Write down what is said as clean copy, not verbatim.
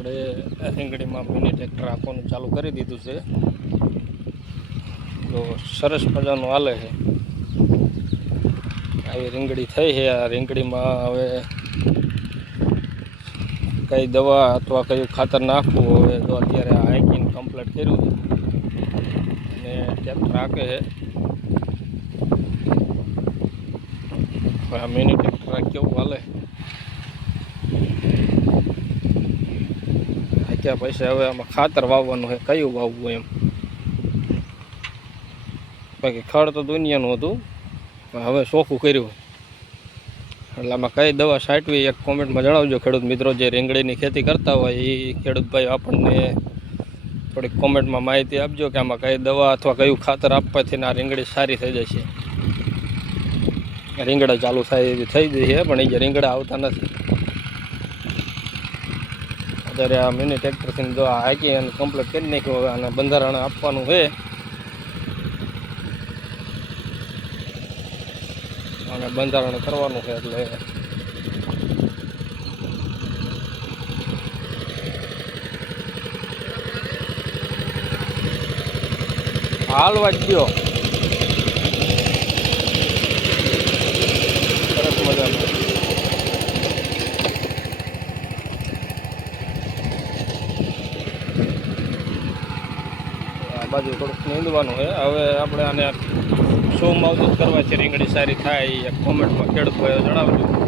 આપણે રીંગણીમાં mini tractor આપવાનું ચાલુ કરી દીધું છે, તો સરસ મજાનું હાલે છે. આવી રીંગણી થઈ છે. આ રીંગણીમાં હવે કઈ દવા અથવા કયું ખાતર નાખવું હવે તો અત્યારે હાઈકિંગ કમ્પ્લીટ કર્યું અને ટ્રેક્ટર હાકે છે. આ મિની ટ્રેક્ટર કેવું હાલે હાક્યા પછી હવે આમાં ખાતર વાવવાનું છે, કયું વાવવું એમ. બાકી ખડ તો દુનિયાનું હતું, પણ હવે ચોખ્ખું કર્યું. એટલે આમાં કઈ દવા છાંટવી એક કોમેન્ટમાં જણાવજો ખેડૂત મિત્રો. જે રીંગણીની ખેતી કરતા હોય એ ખેડૂત ભાઈ આપણને થોડીક કોમેન્ટમાં માહિતી આપજો કે આમાં કઈ દવા અથવા કયું ખાતર આપવાથી આ રીંગણી સારી થઈ જશે. રીંગણા ચાલુ થાય એવી થઈ ગઈ છે, પણ એ જે રીંગણા આવતા નથી. અત્યારે આ મિની ટ્રેક્ટરથી જો હાકી અને કમ્પ્લીટ કરી નાખ્યું. હવે આને બંધારણ આપવાનું છે અને બંધારણ કરવાનું છે. એટલે હાલવા જ ગયો સરસ મજાનું. આ બાજુ થોડુંક નીંદવાનું છે. હવે આપણે આને શું માવજત કરવા છે રીંગણી સારી થાય એ કોમેન્ટમાં ખેડૂત ભાઈઓ જણાવજો.